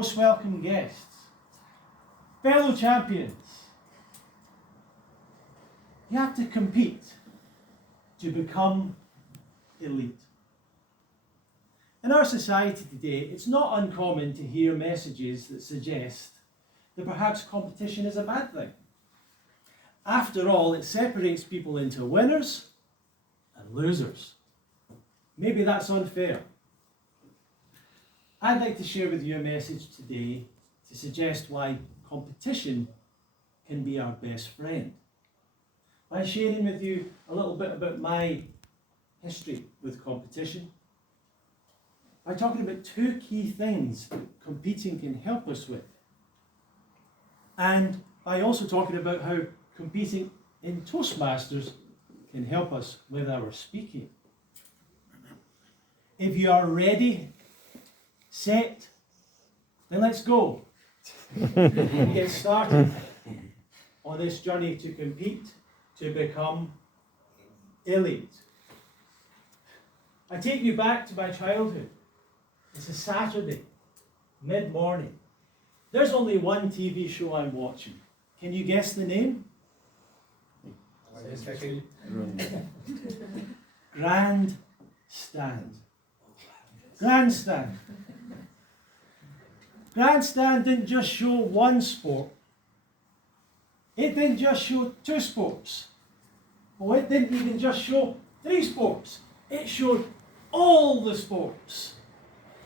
most welcome guests, fellow champions. You have to compete to become elite. In our society today, it's not uncommon to hear messages that suggest that perhaps competition is a bad thing. After all, it separates people into winners and losers. Maybe that's unfair. I'd like to share with you a message today to suggest why competition can be our best friend. By sharing with you a little bit about my history with competition, by talking about two key things that competing can help us with, and by also talking about how competing in Toastmasters can help us with our speaking. If you are ready, set, then let's go. Get started on this journey to compete, to become elite. I take you back to my childhood. It's a Saturday, mid-morning. There's only one TV show I'm watching. Can you guess the name? Grandstand. Grandstand. Grandstand didn't just show one sport. It didn't just show two sports. Oh, it didn't even just show three sports. It showed all the sports.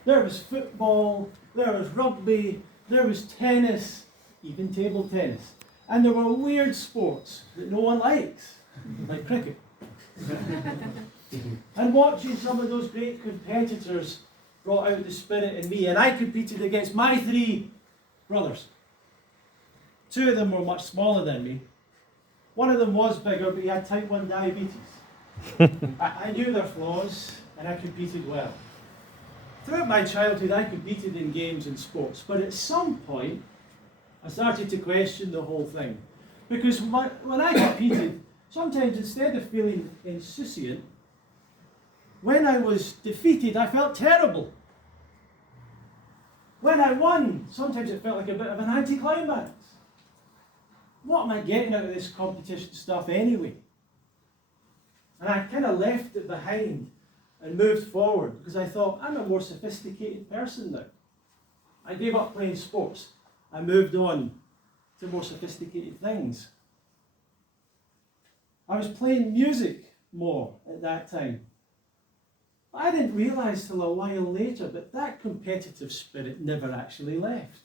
There was football, there was rugby, there was tennis, even table tennis. And there were weird sports that no one likes, like cricket. And watching some of those great competitors brought out the spirit in me, and I competed against my three brothers. Two of them were much smaller than me. One of them was bigger, but he had type 1 diabetes. I knew their flaws, and I competed well. Throughout my childhood, I competed in games and sports, but at some point, I started to question the whole thing. Because when I competed, sometimes instead of feeling insouciant, when I was defeated, I felt terrible. When I won, sometimes it felt like a bit of an anticlimax. What am I getting out of this competition stuff anyway? And I kind of left it behind and moved forward because I thought, I'm a more sophisticated person now. I gave up playing sports. I moved on to more sophisticated things. I was playing music more at that time. I didn't realise till a while later that that competitive spirit never actually left.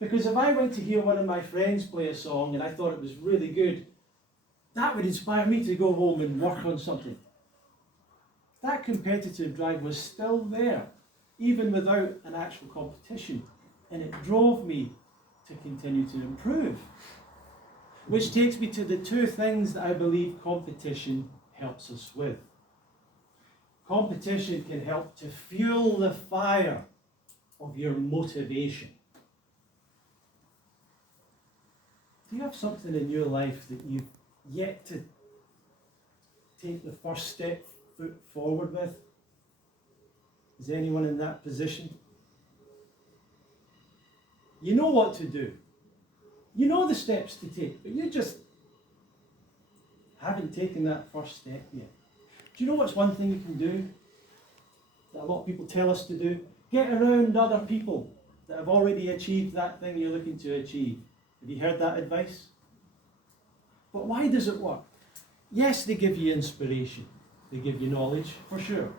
Because if I went to hear one of my friends play a song and I thought it was really good, that would inspire me to go home and work on something. That competitive drive was still there, even without an actual competition, and it drove me to continue to improve. Which takes me to the two things that I believe competition helps us with. Competition can help to fuel the fire of your motivation. Do you have something in your life that you've yet to take the first step forward with? Is anyone in that position? You know what to do. You know the steps to take, but you just haven't taken that first step yet. Do you know what's one thing you can do that a lot of people tell us to do? Get around other people that have already achieved that thing you're looking to achieve. Have you heard that advice? But why does it work? Yes, they give you inspiration. They give you knowledge, for sure.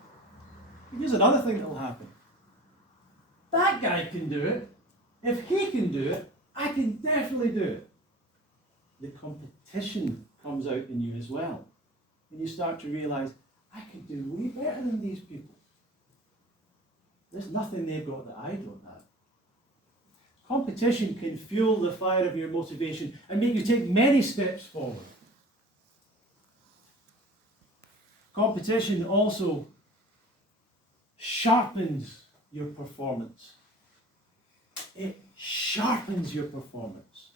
But here's another thing that will happen. That guy can do it. If he can do it, I can definitely do it. The competition comes out in you as well. And you start to realise, I can do way better than these people. There's nothing they've got that I don't have. Competition can fuel the fire of your motivation and make you take many steps forward. Competition also sharpens your performance. It sharpens your performance.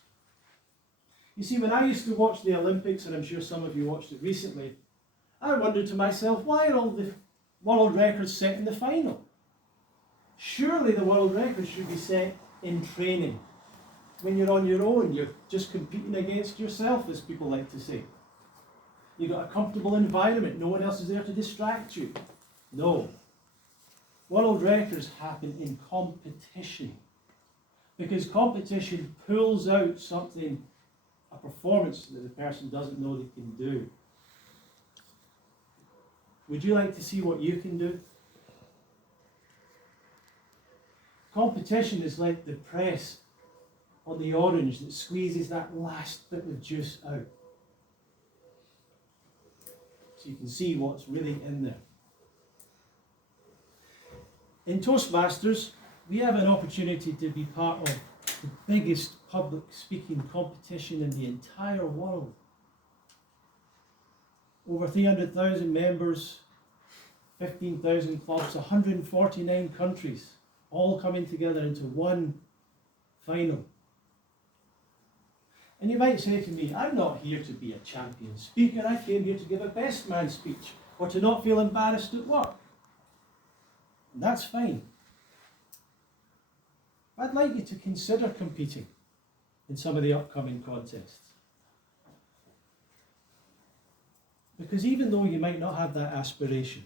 You see, when I used to watch the Olympics, and I'm sure some of you watched it recently, I wondered to myself, why are all the world records set in the final? Surely the world record should be set in training. When you're on your own, you're just competing against yourself, as people like to say. You've got a comfortable environment, no one else is there to distract you. No. World records happen in competition. Because competition pulls out something, a performance that the person doesn't know they can do. Would you like to see what you can do? Competition is like the press on the orange that squeezes that last bit of juice out. So you can see what's really in there. In Toastmasters, we have an opportunity to be part of the biggest public speaking competition in the entire world. Over 300,000 members, 15,000 clubs, 149 countries, all coming together into one final. And you might say to me, I'm not here to be a champion speaker, I came here to give a best man speech, or to not feel embarrassed at work. And that's fine. I'd like you to consider competing in some of the upcoming contests. Because even though you might not have that aspiration,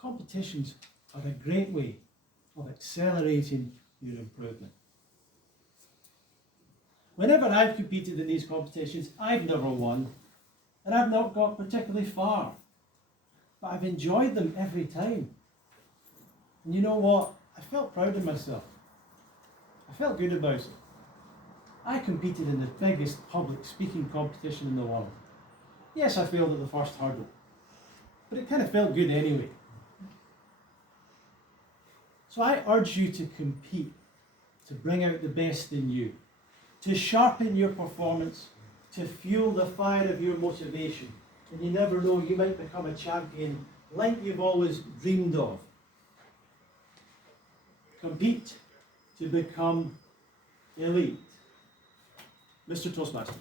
competitions are a great way of accelerating your improvement. Whenever I've competed in these competitions, I've never won, and I've not got particularly far. But I've enjoyed them every time. And you know what? I felt proud of myself. I felt good about it. I competed in the biggest public speaking competition in the world. Yes, I failed at the first hurdle, but it kind of felt good anyway. So I urge you to compete, to bring out the best in you, to sharpen your performance, to fuel the fire of your motivation. And you never know, you might become a champion like you've always dreamed of. Compete to become elite. Mr. Toastmaster.